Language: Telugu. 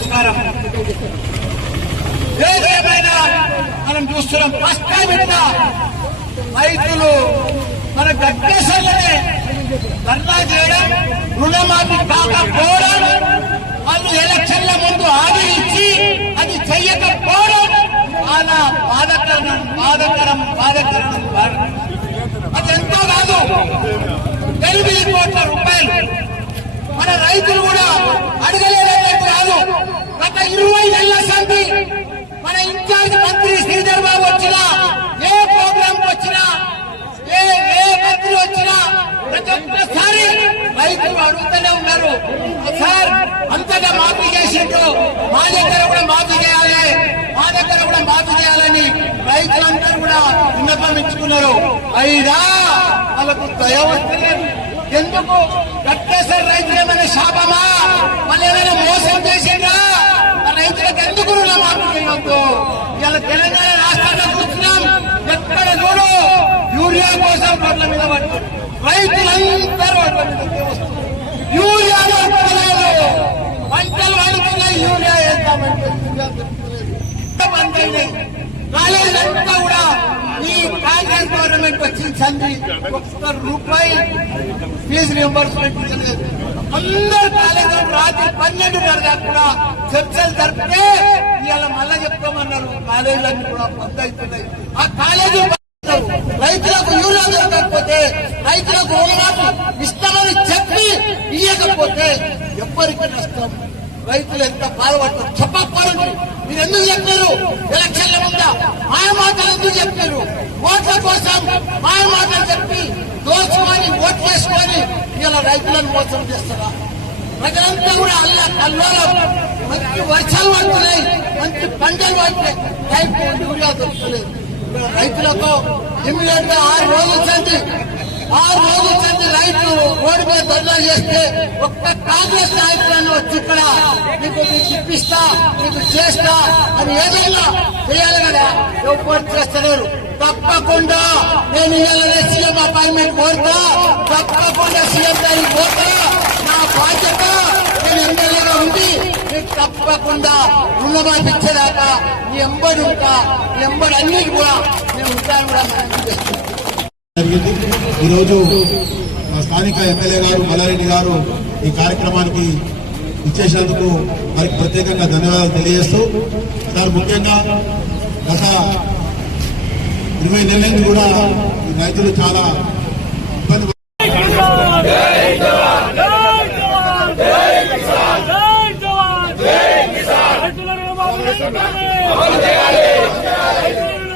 నమస్కారం. ఏదేమైనా మనం చూస్తున్నాం ఫస్ట్ టైం ఇట్లా రైతులు మన గట్టేసల్లనే ధర్నా చేయడం రుణమాఫీ కాకపోవడం వాళ్ళు ఎలక్షన్ల ముందు హామీ ఇచ్చి అది చెయ్యకపోవడం చాలా బాధకరం బాధకరం బాధకరం అది ఎంతో కాదు ఎనిమిది కోట్ల రూపాయలు. మన రైతులు కూడా అడగలేదు కాదు గత ఇరవై నెలల సంధి మన ఇన్ఛార్జ్ మంత్రి శ్రీధర్ బాబు వచ్చినా ఏ ప్రోగ్రామ్ వచ్చినా ఏ ఏ మంత్రి వచ్చినా ప్రతి ఒక్కసారి రైతులు అడుగుతూనే ఉన్నారు. సార్ అంతగా మాఫీ చేసిండ్రు మా దగ్గర కూడా మాఫీ చేయాలి మా దగ్గర కూడా మాఫీ చేయాలని రైతులందరూ కూడా విన్నపం ఇచ్చుకున్నారు. అయినా వాళ్ళకు దయ వస్తలేదు ఎందుకు? కట్టేసారి రైతులు ఏమైనా శాపమా? మళ్ళీ ఏమైనా మోసం చేసిండ్రా? ఆ రైతులకు ఎందుకు రుణమాఫీ చేయవద్దు ఇలా తెలంగాణ రాష్ట్రంలో యూరియా కోసం మీద రైతులందరూ యూరియా దొరకలేదు. పంటలు వండుతున్నాయి యూరియా వేద్దామంటే యూరియా దొరకలేదు. బంద్ అయినాయి కాలేజీలంతా కూడా ఈ కాంగ్రెస్ గవర్నమెంట్ వచ్చిన సంది ఒక్క రూపాయి ఫీజు రియంబర్స్మెంట్ ఇవ్వలేదు. అందరు కాలేజీలు రాత్రి పన్నెండున్నర దాకా కూడా చర్చలు జరిపితే ఇవాళ మళ్ళా చెప్తామన్నారు. కాలేజీలన్నీ కూడా బంద్ అవుతున్నాయి ఆ కాలేజీ రైతులకు యూరియా దొరకకపోతే రైతులకు రుణమాఫీ ఇస్తామని చెప్పి ఇయ్యకపోతే ఎవరికి నష్టం. రైతులు ఎంత బాధపడతారు? చెప్పకపోరండి మీరు ఎందుకు చెప్పారు? ఎలక్షన్ల ముందా మాయ మాటలు ఎందుకు చెప్పారు? ఓట్ల కోసం మాయ మాటలు చెప్పి దోచుకొని ఓట్లు వేసుకొని ఇలా రైతులను మోసం చేస్తారా? ప్రజలంతా కూడా అల్లా కల్లోలం. మంచి వర్షాలు పడుతున్నాయి. మంచి పంటలు పడుతున్నాయి. రైతు యూరియా దొరుకుతలేదు రైతులతో ఇమ్మీడియట్గా ఆరు రోజులు సంది ఆ రోజు సంది రైతు రోడ్డు మీద ధర్నా చేస్తే ఒక్క కాంగ్రెస్ నాయకులను వచ్చి ఇక్కడ మీకు నీకు ఇప్పిస్తా నీకు చేస్తా అని ఏదైనా చేయాలి కదా. ఎవరు చేస్తలేరు. తప్పకుండా నేను ఇవాళ సీఎం అపాయింట్మెంట్ కోరుతా. తప్పకుండా సీఎం గారికి కోరుతా. నా బాధ్యత నేను ఎమ్మెల్యేగా ఉంది మీకు తప్పకుండా రుణమాఫీ ఇచ్చేదాకా మీ ఎంబడి ఉంటా మీ ఎంబడి అన్నిటి కూడా నేను ఉంటాను కూడా జరిగింది ఈరోజు మా స్థానిక ఎమ్మెల్యే గారు మల్లారెడ్డి గారు ఈ కార్యక్రమానికి ఇచ్చేసినందుకు వారికి ప్రత్యేకంగా ధన్యవాదాలు తెలియజేస్తూ సార్ ముఖ్యంగా గత ఇరవై నెలల నుంచి కూడా ఈ రైతులు చాలా ఇబ్బంది రైతుల